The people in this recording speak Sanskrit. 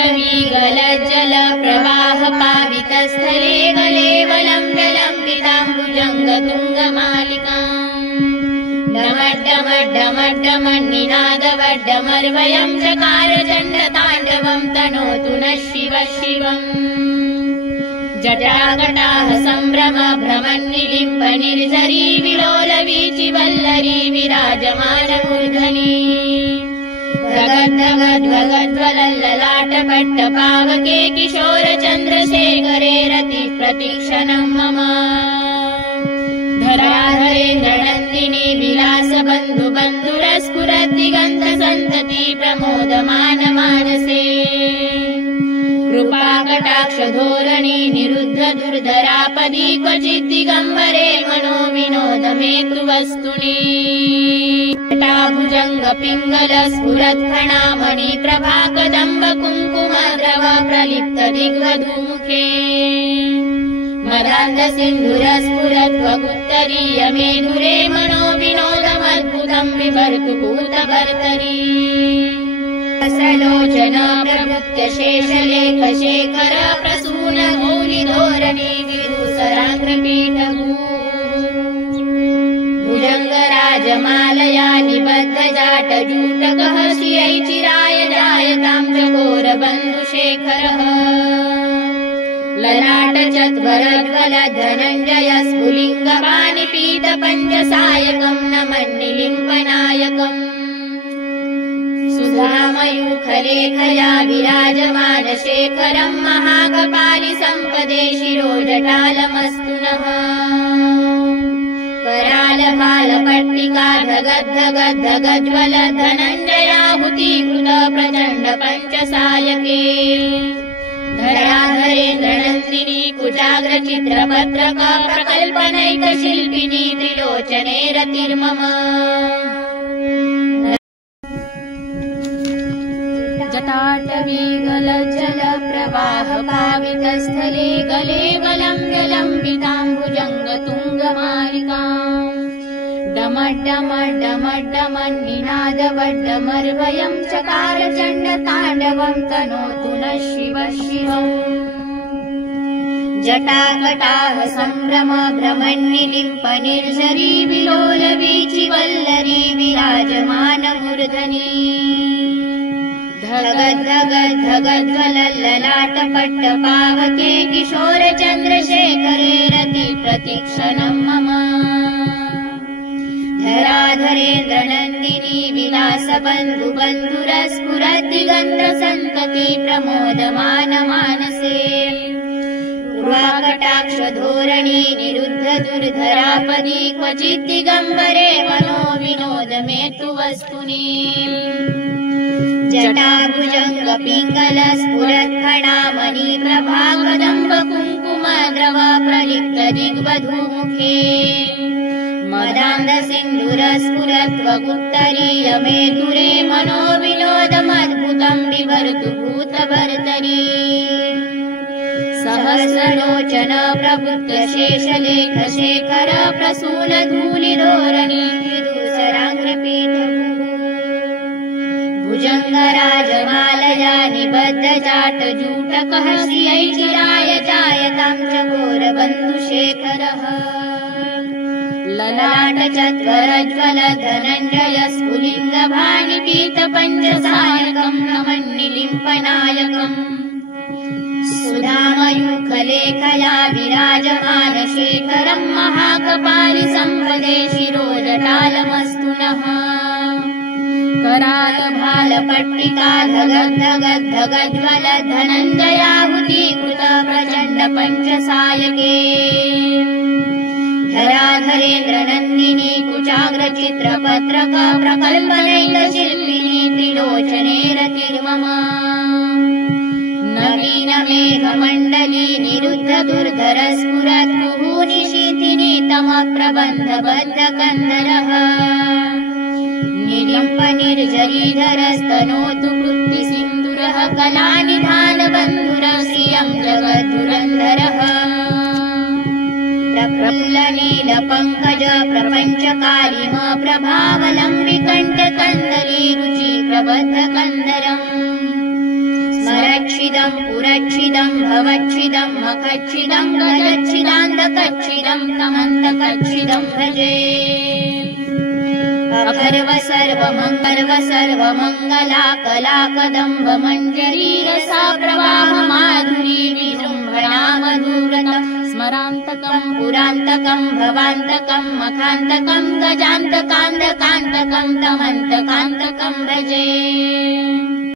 जटाटवीगलज्जल प्रवाह पावितस्थले गलेवलं विलम्बिताम्बुजङ्गतुङ्गमालिकाम् डमड्डमड्डमड्डमन्निनादवड्डमर्वयं चकार चण्डताण्डवं तनोतु नः शिवः शिवम् जटाकटाह सम्भ्रम भ्रमन्निलिम्ब निर्झरी विलोलवीचि वल्लरी विराजमानमूर्धनि धगद्धगद्वगद्वलल्ललाटपट्टपावके किशोर चन्द्रशेखरे रति प्रतीक्षणं मम धराधरेन्द्रनन्दिनी विलास बन्धु बन्धुरस्फुरद्दिगन्त सन्तति प्रमोदमान मानसे कृपाकटाक्ष धोरणी निरुद्ध दुर्धरापदी क्वचित् दिगम्बरे मनो विनोदमेतु वस्तुनि जटाभुजङ्ग पिङ्गल स्फुरत्फणामणि प्रभा कदम्ब कुङ्कुम द्रव प्रलिप्त दिग्वधूमुखे मदान्ध सिन्धुर स्फुरत्वगुत्तरीय मेधुरे मनो विनोदमद्भुतं बिभर्तु कूतभर्तरी सलोचन प्रभृत्य शेषलेख शेखर प्रसून मौलि धोरणी विदूसराङ्घ्रपीठभू भुजङ्गराजमालया निबद्ध जाटजूटकः श्रियै चिराय जायतां चकोर बन्धुशेखरः ललाट चत्वरज्वल धनञ्जय स्फुलिङ्गवाणि पीत पञ्चसायकं नमन्निलिम्पनायकम् सुधामयूखलेखया विराजमान शेखरं महाकपालि सम्पदे शिरो जटालमस्तु नः करालभालपट्टिका धगद्धगद्धगज्वल धनञ्जयाहुतीकृत प्रचण्ड पञ्चसायके धराधरेन्द्रनन्दिनी कुचाग्र चित्रपत्रक प्रकल्पनैक शिल्पिनी त्रिलोचने रतिर्मम जटाटवीगलज्जल प्रवाह पावितस्थले गलेवलम्ब्यलम्बिताम्बुजङ्गतुङ्गमालिकाम् डमड्डमड्डमड्डमन्निनादवड्डमर्वयं चकार चण्डताण्डवं तनोतु नः शिवः शिवम् जटाकटाह सम्भ्रम भ्रमन्निलिम्प निर्झरी विलोलवीचि वल्लरी विराजमानमूर्धनि धगद्धगद्धगज्वलल्ललाटपट्टपावके किशोर चन्द्रशेखरे रति प्रतीक्षणं मम धराधरेन्द्रनन्दिनी विलास बन्धु बन्धुरस्फुरद्दिगन्त सन्तति प्रमोदमान मानसे कृपाकटाक्ष धोरणी निरुद्ध दुर्धरापदी क्वचित् दिगम्बरे मनो विनोदमेतु वस्तुनि जटाभुजङ्ग पिङ्गल स्फुरत्फणामणि प्रभा कदम्ब कुङ्कुम द्रव प्रलिप्त दिग्वधूमुखे मदान्ध सिन्धुर स्फुरत्वगुत्तरीय मेधुरे मनो विनोदमद्भुतं बिभर्तु भूतभर्तरी सहस्रलोचन प्रभृत्य शेषलेख शेखर प्रसून धूलिधोरणी विदूसराङ्घ्रपीठभू भुजङ्गराजमालया निबद्ध जाटजूटकः श्रियै चिराय जायतां चकोर बन्धुशेखरः ललाट चत्वरज्वल धनञ्जय स्फुलिङ्गभानि पीत पञ्चसायकं नमन्निलिम्पनायकम् सुधामयूखलेखया विराजमान शेखरं महाकपालि सम्पदे शिरो जटालमस्तु नः करालभालपट्टिका धगद्धगद्धगज्वल धनञ्जयाहुतीकृत प्रचण्ड पञ्चसायके धराधरेन्द्रनन्दिनी कुचाग्र चित्रपत्रक प्रकल्पनैक शिल्पिनी त्रिलोचने रतिर्मम नवीन मेघमण्डली निरुद्ध दुर्धर स्फुरत् कुहूनिशीतिनी तमः प्रबन्ध बद्धकन्धरः निलिम्प निर्झरीधरस्तनोतु वृत्तिसिन्धुरः कलानिधान बन्धुरः श्रियं जगद्धुरन्धरः प्रफुल्लनील पङ्कज प्रपञ्चकालिम प्रभावलम्बिकण्ठ कन्दली रुचि प्रबद्ध कन्दरम् पुरच्छिदम् पुरच्छिदम् भवच्छिदम् मखच्छिदम् गजच्छिदान्तकच्छिदम् तमन्तकच्छिदम् भजे अखर्व सर्वमङ्गला कला कदम्ब मञ्जरी रसा प्रवाह माधुरी विजृम्भणा मधुरतम् स्मरान्तकम् पुरान्तकम् भवान्तकम् मखान्तकम् गजान्तकान्तकान्तकम् तमन्तकान्तकम् भजे।